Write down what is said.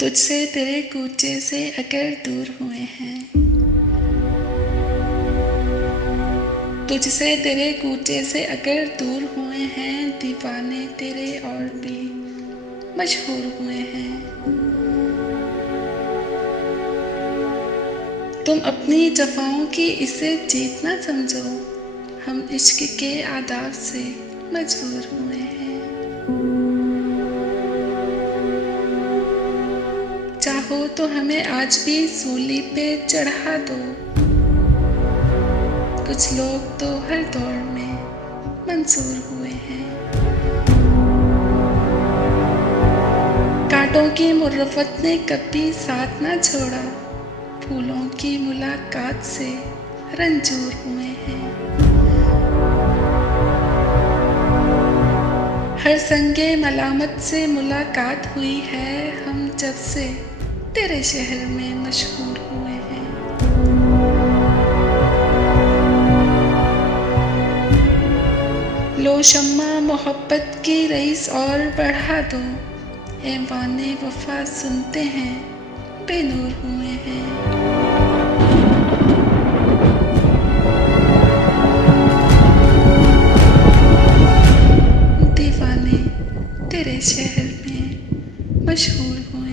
तुझसे तेरे कूचे से अगर दूर हुए हैं, तुझसे तेरे कूचे से अगर दूर हुए हैं, दीवाने तेरे और भी मशहूर हुए हैं। तुम अपनी जफाओं की इसे जीत ना समझो, हम इश्क के आदाब से मजबूर हुए हैं। चाहो तो हमें आज भी सूली पे चढ़ा दो, कुछ लोग तो हर दौर में मंसूर हुए हैं। कांटों की मुर्रफत ने कभी साथ ना छोड़ा, फूलों की मुलाकात से रंजूर हुए हैं। हर संगे मलामत से मुलाकात हुई है, हम जब से तेरे शहर में मशहूर हुए हैं। लो शम्मा मोहब्बत की रईस और बढ़ा दो, ऐवाने वफा सुनते हैं बेनूर हुए हैं। दीवाने तेरे शहर में मशहूर हुए